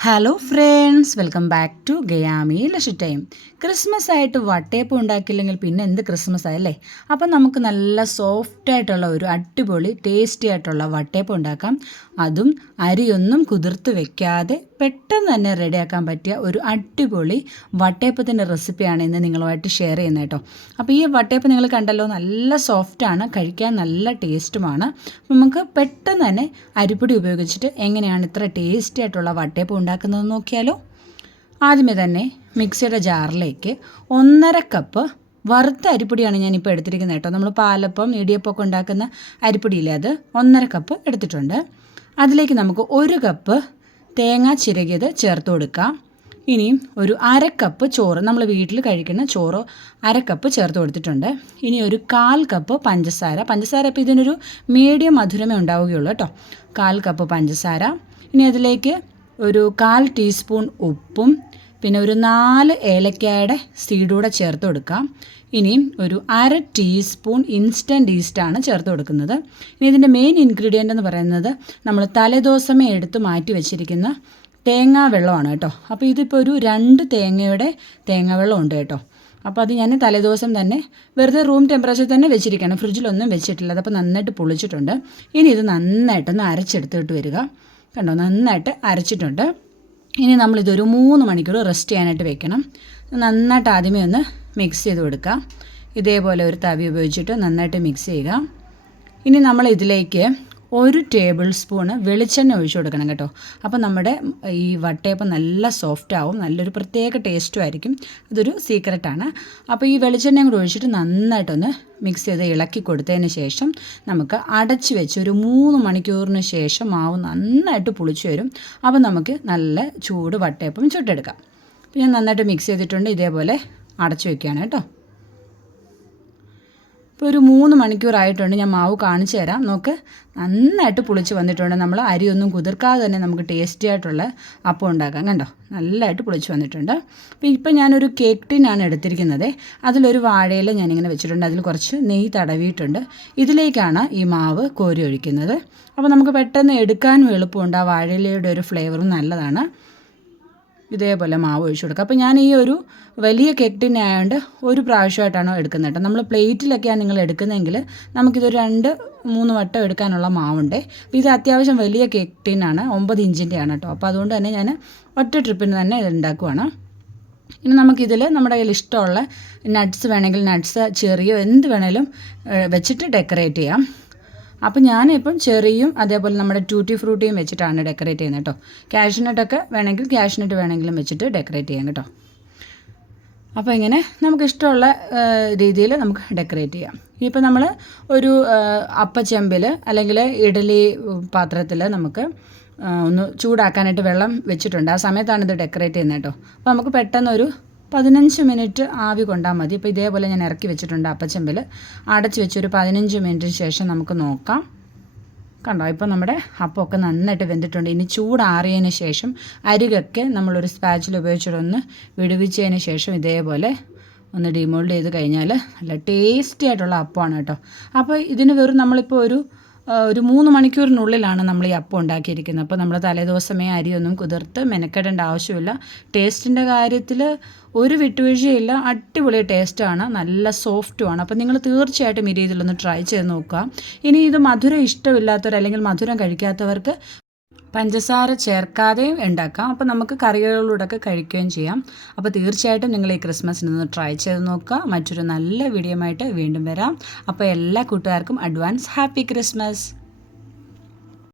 Hello friends welcome back to ഗയാമി ലഷി time Christmas ആയിട്ട് വട്ടയപ്പം ഉണ്ടാക്കിയില്ലെങ്കിൽ പിന്നെ എന്ത് ക്രിസ്മസ് ആയല്ലേ? അപ്പം നമുക്ക് നല്ല സോഫ്റ്റ് ആയിട്ടുള്ള ഒരു അടിപൊളി ടേസ്റ്റി ആയിട്ടുള്ള വട്ടയപ്പം ഉണ്ടാക്കാം. അതും അരിയൊന്നും കുതിർത്ത് വെക്കാതെ പെട്ടെന്ന് തന്നെ റെഡിയാക്കാൻ പറ്റിയ ഒരു അടിപൊളി വട്ടയപ്പത്തിന്റെ റെസിപ്പിയാണ് ഇന്ന് നിങ്ങളുമായിട്ട് ഷെയർ ചെയ്യുന്നത് കേട്ടോ. അപ്പോൾ ഈ വട്ടയപ്പം നിങ്ങൾ കണ്ടല്ലോ നല്ല സോഫ്റ്റാണ് കഴിക്കാൻ നല്ല ടേസ്റ്റുമാണ് നമുക്ക് പെട്ടെന്ന് തന്നെ അരിപ്പൊടി ഉപയോഗിച്ചിട്ട് എങ്ങനെയാണ് ഇത്ര ടേസ്റ്റി ആയിട്ടുള്ള വട്ടയപ്പം ഉണ്ടാക്കുന്നത് നോക്കിയാലോ. ആദ്യമേ തന്നെ മിക്സിയുടെ ജാറിലേക്ക് ഒന്നര കപ്പ് വറുത്ത അരിപ്പൊടിയാണ് ഞാനിപ്പോൾ എടുത്തിരിക്കുന്നത് കേട്ടോ. നമ്മൾ പാലപ്പം ഇടിയപ്പം ഒക്കെ ഉണ്ടാക്കുന്ന അരിപ്പൊടിയില്ലേ അത് ഒന്നര കപ്പ് എടുത്തിട്ടുണ്ട്. അതിലേക്ക് നമുക്ക് ഒരു കപ്പ് തേങ്ങ ചിരകിയത് ചേർത്ത് കൊടുക്കാം ഇനിയും ഒരു അര കപ്പ് ചോറ് നമ്മൾ വീട്ടിൽ കഴിക്കുന്ന ചോറ് അര കപ്പ് ചേർത്ത് കൊടുത്തിട്ടുണ്ട്. ഇനി ഒരു കാൽ കപ്പ് പഞ്ചസാര. പഞ്ചസാര ഇപ്പോൾ ഇതിനൊരു മീഡിയം മധുരമേ ഉണ്ടാവുകയുള്ളൂ കേട്ടോ. കാൽ കപ്പ് പഞ്ചസാര. ഇനി അതിലേക്ക് ഒരു കാൽ ടീസ്പൂൺ ഉപ്പും പിന്നെ ഒരു നാല് ഏലക്കായുടെ സീഡൂടെ ചേർത്ത് കൊടുക്കാം. ഇനിയും ഒരു അര ടീസ്പൂൺ ഇൻസ്റ്റന്റ് ഈസ്റ്റാണ് ചേർത്ത് കൊടുക്കുന്നത്. ഇനി ഇതിന്റെ മെയിൻ ഇൻഗ്രീഡിയന്റ് എന്ന് പറയുന്നത് നമ്മൾ തലേദോസമേ എടുത്ത് മാറ്റി വെച്ചിരിക്കുന്ന തേങ്ങാ വെള്ളമാണ് കേട്ടോ. അപ്പോൾ ഇതിപ്പോൾ ഒരു രണ്ട് തേങ്ങയുടെ തേങ്ങ വെള്ളം ഉണ്ട് കേട്ടോ. അപ്പോൾ അത് ഞാൻ തലേദിവസം തന്നെ വെറുതെ റൂം ടെമ്പറേച്ചർ തന്നെ വെച്ചിരിക്കുകയാണ്. ഫ്രിഡ്ജിലൊന്നും വെച്ചിട്ടില്ല. അതപ്പോൾ നന്നായിട്ട് പൊളിച്ചിട്ടുണ്ട്. ഇനി ഇത് നന്നായിട്ടൊന്ന് അരച്ചെടുത്തിട്ട് വരിക. കണ്ടോ? നന്നായിട്ട് അരച്ചിട്ടുണ്ട്. ഇനി നമ്മളിതൊരു മൂന്ന് മണിക്കൂർ റെസ്റ്റ് ചെയ്യാനായിട്ട് വെക്കണം. നന്നായിട്ട് ആദ്യമേ ഒന്ന് മിക്സ് ചെയ്ത് കൊടുക്കുക. ഇതേപോലെ ഒരു തവി ഉപയോഗിച്ചിട്ട് നന്നായിട്ട് മിക്സ് ചെയ്യുക. ഇനി നമ്മൾ ഇതിലേക്ക് ഒരു ടേബിൾ സ്പൂണ് വെളിച്ചെണ്ണ ഒഴിച്ചു കൊടുക്കണം കേട്ടോ. അപ്പോൾ നമ്മുടെ ഈ വട്ടയപ്പം നല്ല സോഫ്റ്റ് ആവും. നല്ലൊരു പ്രത്യേക ടേസ്റ്റും ആയിരിക്കും. അതൊരു സീക്രട്ടാണ് അപ്പോൾ ഈ വെളിച്ചെണ്ണയും കൂടി ഒഴിച്ചിട്ട് നന്നായിട്ടൊന്ന് മിക്സ് ചെയ്ത് ഇളക്കി കൊടുത്തതിന് ശേഷം നമുക്ക് അടച്ച് വെച്ച് ഒരു മൂന്ന് മണിക്കൂറിന് ശേഷം മാവ് നന്നായിട്ട് പുളിച്ചു വരും. അപ്പോൾ നമുക്ക് നല്ല ചൂട് വട്ടയപ്പം ചുട്ടെടുക്കാം. ഞാൻ നന്നായിട്ട് മിക്സ് ചെയ്തിട്ടുണ്ട്. ഇതേപോലെ അടച്ചു വെക്കുകയാണ് കേട്ടോ. ഇപ്പോൾ ഒരു മൂന്ന് മണിക്കൂറായിട്ടുണ്ട് ഞാൻ മാവ് കാണിച്ചു തരാം. നോക്ക് നന്നായിട്ട് പുളിച്ച് വന്നിട്ടുണ്ട്. നമ്മൾ അരിയൊന്നും കുതിർക്കാതെ തന്നെ നമുക്ക് ടേസ്റ്റി ആയിട്ടുള്ള അപ്പം ഉണ്ടാക്കാം. കണ്ടോ? നല്ലതായിട്ട് പുളിച്ച് വന്നിട്ടുണ്ട്. അപ്പോൾ ഇപ്പം ഞാനൊരു കേക്ക് ടിന്നാണ് എടുത്തിരിക്കുന്നത്. അതിലൊരു വാഴയില ഞാനിങ്ങനെ വെച്ചിട്ടുണ്ട്. അതിൽ കുറച്ച് നെയ്യ് തടവിയിട്ടുണ്ട്. ഇതിലേക്കാണ് ഈ മാവ് കോരി ഒഴിക്കുന്നത്. അപ്പോൾ നമുക്ക് പെട്ടെന്ന് എടുക്കാനും എളുപ്പമുണ്ട്. ആ വാഴയിലയുടെ ഒരു ഫ്ലേവറും നല്ലതാണ്. ഇതേപോലെ മാവ് ഒഴിച്ചു കൊടുക്കുക. അപ്പോൾ ഞാൻ ഈ ഒരു വലിയ കേക്ക് ആയതുകൊണ്ട് ഒരു പ്രാവശ്യമായിട്ടാണ് എടുക്കുന്നത് കേട്ടോ. നമ്മൾ പ്ലേറ്റിലൊക്കെയാണ് നിങ്ങൾ എടുക്കുന്നതെങ്കിൽ നമുക്കിതൊരു രണ്ട് മൂന്ന് വട്ടം എടുക്കാനുള്ള മാവുണ്ട്. ഇത് അത്യാവശ്യം വലിയ കേക്ക് ടിന്നാണ് ഒമ്പത് ഇഞ്ചിന്റെയാണ് കേട്ടോ. അപ്പോൾ അതുകൊണ്ട് തന്നെ ഞാൻ ഒറ്റ ട്രിപ്പിന് തന്നെ ഇത് ഉണ്ടാക്കുവാണ്. ഇനി നമുക്കിതിൽ നമ്മുടെ കയ്യിൽ ഇഷ്ടമുള്ള നട്ട്സ് വേണമെങ്കിൽ നട്ട്സ് ചെറിയോ എന്ത് വേണമെങ്കിലും വെച്ചിട്ട് ഡെക്കറേറ്റ് ചെയ്യാം. അപ്പോൾ ഞാനിപ്പം ചെറിയും അതേപോലെ നമ്മുടെ ട്യൂട്ടി ഫ്രൂട്ടിയും വെച്ചിട്ടാണ് ഡെക്കറേറ്റ് ചെയ്യുന്നത് കേട്ടോ. ക്യാഷ്നട്ടൊക്കെ വേണമെങ്കിൽ ക്യാഷ്നട്ട് വേണമെങ്കിലും വെച്ചിട്ട് ഡെക്കറേറ്റ് ചെയ്യാം കേട്ടോ. അപ്പോൾ ഇങ്ങനെ നമുക്ക് ഇഷ്ടമുള്ള രീതിയിൽ നമുക്ക് ഡെക്കറേറ്റ് ചെയ്യാം. ഇനിയിപ്പോൾ നമ്മൾ ഒരു അപ്പച്ചെമ്പിൽ അല്ലെങ്കിൽ ഇഡലി പാത്രത്തിൽ നമുക്ക് ഒന്ന് ചൂടാക്കാനായിട്ട് വെള്ളം വെച്ചിട്ടുണ്ട്. ആ സമയത്താണ് ഇത് ഡെക്കറേറ്റ് ചെയ്യുന്നത് കേട്ടോ. അപ്പോൾ നമുക്ക് പെട്ടെന്നൊരു പതിനഞ്ച് മിനിറ്റ് ആവി കൊണ്ടാൽ മതി. ഇപ്പോൾ ഇതേപോലെ ഞാൻ ഇറക്കി വെച്ചിട്ടുണ്ട് അപ്പച്ചെമ്പിൽ. അടച്ച് വെച്ച് ഒരു പതിനഞ്ച് മിനിറ്റിന് ശേഷം നമുക്ക് നോക്കാം. കണ്ടോ? ഇപ്പോൾ നമ്മുടെ അപ്പമൊക്കെ നന്നായിട്ട് വെന്തിട്ടുണ്ട്. ഇനി ചൂടാറിയതിന് ശേഷം അരികൊക്കെ നമ്മളൊരു സ്പാച്ചിൽ ഉപയോഗിച്ചിട്ടൊന്ന് വിടുവിച്ചതിന് ശേഷം ഇതേപോലെ ഒന്ന് ഡിമോൾഡ് ചെയ്ത് കഴിഞ്ഞാൽ നല്ല ടേസ്റ്റി ആയിട്ടുള്ള അപ്പമാണ് കേട്ടോ. അപ്പോൾ ഇതിന് വെറും നമ്മളിപ്പോൾ ഒരു ഒരു മൂന്ന് മണിക്കൂറിനുള്ളിലാണ് നമ്മൾ ഈ അപ്പം ഉണ്ടാക്കിയിരിക്കുന്നത്. അപ്പോൾ നമ്മൾ തലേദിവസമേ അരിയൊന്നും കുതിർത്ത് മെനക്കെടേണ്ട ആവശ്യമില്ല. ടേസ്റ്റിന്റെ കാര്യത്തിൽ ഒരു വിട്ടുവീഴ്ചയില്ല. അടിപൊളി ടേസ്റ്റാണ്. നല്ല സോഫ്റ്റുമാണ്. അപ്പോൾ നിങ്ങൾ തീർച്ചയായിട്ടും ഈ രീതിയിലൊന്ന് ട്രൈ ചെയ്ത് നോക്കുക. ഇനി ഇത് മധുരം ഇഷ്ടമില്ലാത്തവർ അല്ലെങ്കിൽ മധുരം കഴിക്കാത്തവർക്ക് പഞ്ചസാര ചേർക്കാതെയും ഉണ്ടാക്കാം. അപ്പോൾ നമുക്ക് കറികളോടൊക്കെ കഴിക്കുകയും ചെയ്യാം. അപ്പോൾ തീർച്ചയായിട്ടും നിങ്ങൾ ഈ ക്രിസ്മസിന് ഒന്ന് ട്രൈ ചെയ്ത് നോക്കുക. മറ്റൊരു നല്ല വീഡിയോ ആയിട്ട് വീണ്ടും വരാം. അപ്പോൾ എല്ലാ കൂട്ടുകാർക്കും അഡ്വാൻസ് ഹാപ്പി ക്രിസ്മസ്